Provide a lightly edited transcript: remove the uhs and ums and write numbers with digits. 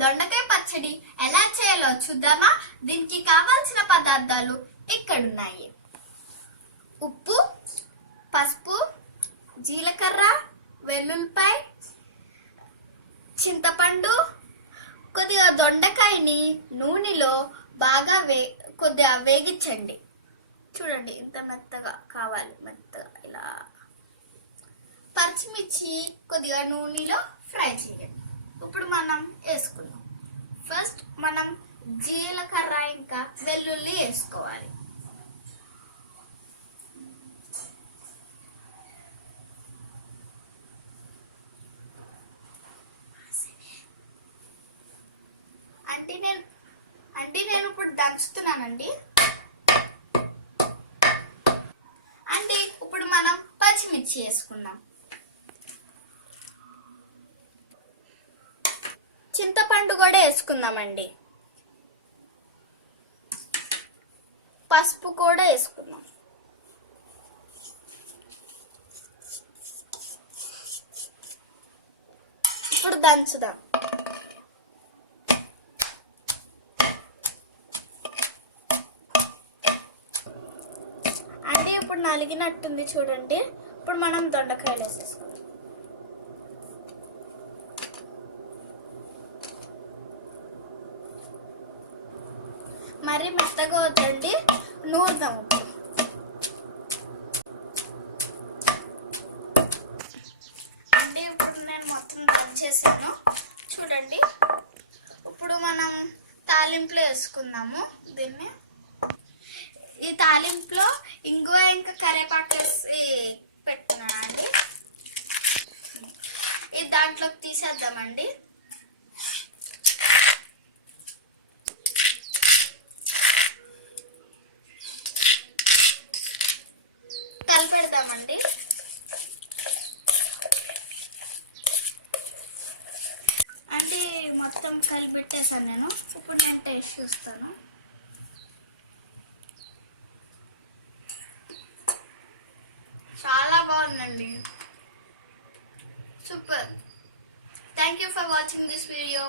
దొండకాయ పచ్చడి ఎలా చేయాలో చూద్దామా? దీనికి కావాల్సిన పదార్థాలు ఇక్కడున్నాయి. ఉప్పు, పసుపు, జీలకర్ర, వెల్లుల్లిపాయ, చింతపండు. కొద్దిగా దొండకాయని నూనెలో బాగా కొద్దిగా వేగించండి. చూడండి, ఇంత మెత్తగా కావాలి, మెత్తగా ఇలా. పచ్చిమిర్చి కొద్దిగా నూనెలో ఫ్రై చేయండి. ఇప్పుడు మనం వేసుకున్నాం. ఫస్ట్ మనం జీలకర్ర ఇంకా వెల్లుల్లి వేసుకోవాలి. నేను ఇప్పుడు దంచుతున్నానండి. ఇప్పుడు మనం పచ్చిమిర్చి వేసుకుందాం. చింతపండు కూడా వేసుకుందామండి. పసుపు కూడా వేసుకుందాం. ఇప్పుడు దంచుదాం. ఇప్పుడు నలిగినట్టుంది చూడండి. ఇప్పుడు మనం దొండకాయలు వేసేసుకుందాం. మరి మెత్తగా వద్దండి, నూరుదాం. ఇప్పుడు నేను మొత్తం దంచేసాను చూడండి. ఇప్పుడు మనం తాలింపులో వేసుకుందాము దీన్ని. ఈ తాలింపులో ఇంగువ ఇంకా కరివేపాకు వేసి పెట్టుకున్నానండి. ఇది దాంట్లోకి తీసేద్దామండి. కలిపెడదామండి. మొత్తం కలిపెట్టేసాను నేను. ఇప్పుడు నేను టేస్ట్ చూస్తాను. చాలా బాగుందండి, super. Thank you for watching this video.